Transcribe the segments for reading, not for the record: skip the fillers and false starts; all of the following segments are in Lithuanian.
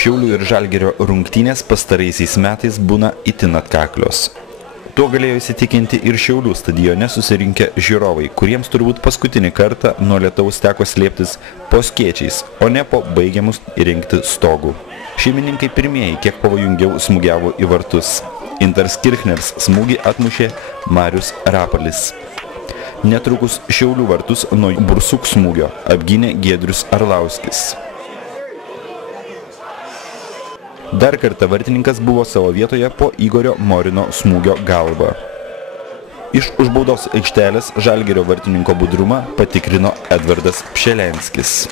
Šiaulių ir Žalgirio rungtynės pastaraisiais metais būna itin atkaklios. Tuo galėjo įsitikinti ir Šiaulių stadione susirinkę žiūrovai, kuriems turbūt paskutinį kartą nuo lietaus teko slėptis po skėčiais, o ne po baigiamus įrengti stogų. Šeimininkai pirmieji kiek pavojingiau smūgiavo į vartus. Inters Kirchners smūgį atmušė Marius Rapalis. Netrukus Šiaulių vartus nuo Bursuk smūgio apgynė Giedrius Arlauskis. Dar kartą vartininkas buvo savo vietoje po Igorio Morino smūgio galva. Iš už baudos aikštelės Žalgirio vartininko budrumą patikrino Edvardas Pšelenskis.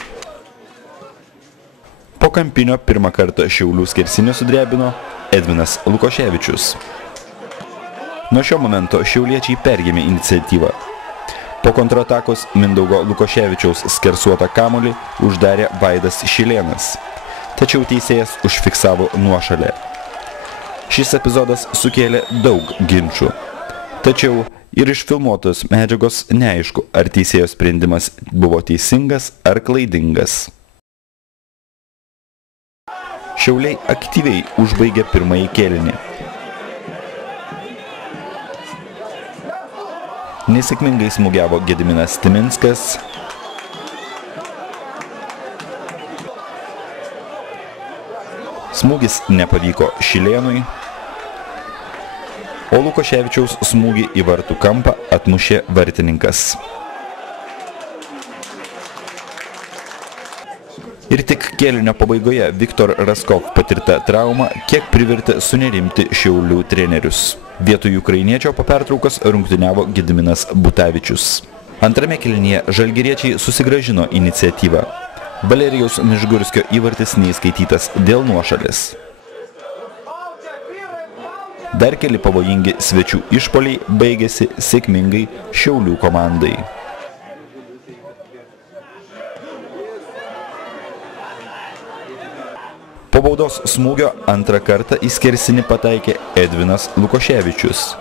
Po kampinio pirmą kartą Šiaulių skersinį sudrebino Edvinas Lukoševičius. Nuo šio momento šiauliečiai perėmė iniciatyvą. Po kontratakos Mindaugo Lukoševičiaus skersuotą kamuolį uždarė Vaidas Šilėnas. Tačiau teisėjas užfiksavo nuošalę. Šis epizodas sukėlė daug ginčų. Tačiau ir iš filmuotos medžiagos neaišku, ar teisėjo sprendimas buvo teisingas ar klaidingas. Šiauliai aktyviai užbaigė pirmąjį kėlinį. Nesėkmingai smūgiavo Gediminas Timinskas. Smūgis nepavyko Šilėnui, o Lukoševičiaus smūgį į vartų kampą atmušė vartininkas. Ir tik kėlinio pabaigoje Viktor Raskov patirta trauma kiek privertė sunerimti Šiaulių trenerius. Vietoj ukrainiečio po pertraukos rungtyniavo Gediminas Butavičius. Antrame kėlinyje žalgiriečiai susigrąžino iniciatyvą. Valerijaus Mižgurskio įvartis neįskaitytas dėl nuošalės. Dar keli pavojingi svečių išpuoliai baigėsi sėkmingai Šiaulių komandai. Po baudos smūgio antrą kartą į skersinį pataikė Edvinas Lukoševičius.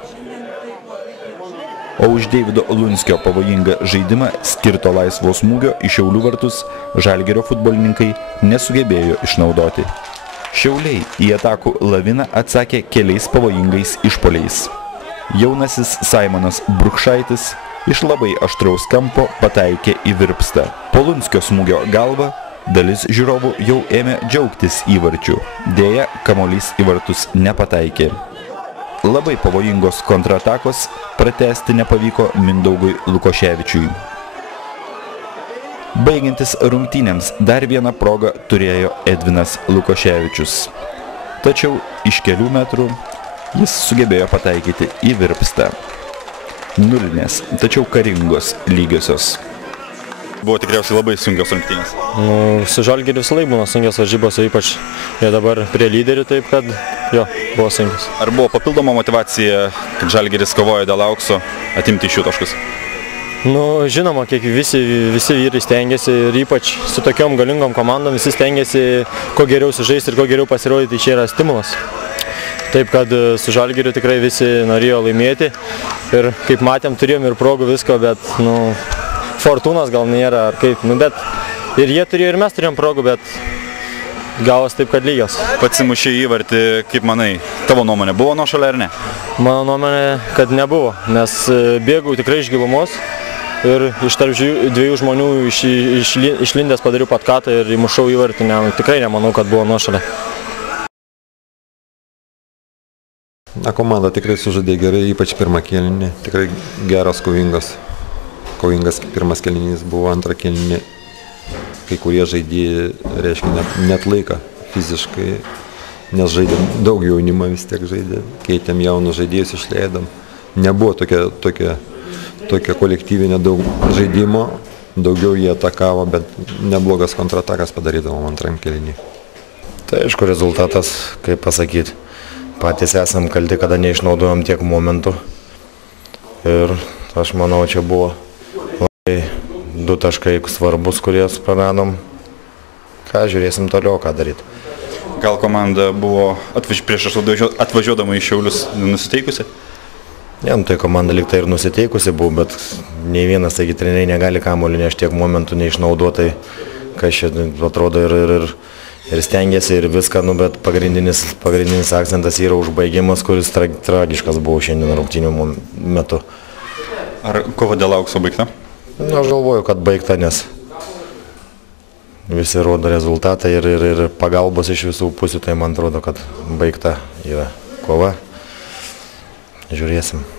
O už Deivido Lunskio pavojingą žaidimą skirto laisvo smūgio į Šiaulių vartus Žalgirio futbolininkai nesugebėjo išnaudoti. Šiauliai į atakų laviną atsakė keliais pavojingais išpuoliais. Jaunasis Saimonas Brukšaitis iš labai aštraus kampo pataikė į virpstą. Po Lunskio smūgio galvą dalis žiūrovų jau ėmė džiaugtis įvarčiu. Deja, kamuolys į vartus nepataikė. Labai pavojingos kontratakos pratęsti nepavyko Mindaugui Lukoševičiui. Baigiantis rungtynėms dar vieną progą turėjo Edvinas Lukoševičius. Tačiau iš kelių metrų jis sugebėjo pataikyti į virpstą. Nulinės, tačiau karingos lygiosios. Buvo tikriausiai labai sunkios rungtynės. Su Žalgiriu visą laiką būna sunkios varžybos, ypač jie dabar prie lyderių, taip kad jo, buvo sunkios. Ar buvo papildoma motyvacija, kad Žalgiris kovojo dėl aukso, atimti iš jų taškus? Žinoma, kiek visi vyrai stengiasi ir ypač su tokiom galingom komandom visi stengiasi kuo geriau sužaisti ir kuo geriau pasirodyti, čia yra stimulas. Taip kad su Žalgiriu tikrai visi norėjo laimėti ir kaip matėm, turėjom ir progų visko, bet fortūnos gal nėra ar kaip, bet ir jie turėjo ir mes turėjom progų, bet gavos taip, kad lygios. Patsimušė įvartį, kaip manai, tavo nuomonė buvo nuošalė ar ne? Mano nuomonė, kad nebuvo, nes bėgau tikrai iš gilumos ir iš tarp dviejų žmonių išlindęs padariau patkatą ir įmušau įvartį, tikrai nemanau, kad buvo nuošalė. Komanda tikrai sužaidė gerai, ypač pirmą kėlinį, tikrai geras, kovingas pirmas kėlinys buvo, antrą kėlinį kai kurie žaidėjai, reiškia, net laiką fiziškai, nes žaidėm daug jaunimą vis tiek žaidė, keitėm jaunus žaidėjus, išleidom. Nebuvo tokia kolektyvinė daug žaidimo, daugiau jie atakavo, bet neblogas kontratakas padarydavom antram kėlinį. Tai aišku rezultatas, kaip pasakyti, patys esam kalti, kada neišnaudojom tiek momentų ir aš manau, čia buvo labai 2 taškai svarbus, kurie praradom. Ką, žiūrėsim toliau, ką daryti. Gal komanda buvo prieš atvažiuodama į Šiaulius nusiteikusi? Ne, tai komanda lyg tai ir nusiteikusi buvo, bet nei vienas, taigi treneriai negali kamuolį nešti tiek momentų neišnaudotai, kas čia atrodo ir ir stengiasi ir viską, nu, bet pagrindinis akcentas yra užbaigimas, kuris tragiškas buvo šiandien rungtynių metu. Ar kova dėl aukso baigta? Nu, aš galvoju, kad baigta, nes visi rodo rezultatą ir pagalbos iš visų pusių, tai man atrodo, kad baigta yra kova. Žiūrėsim.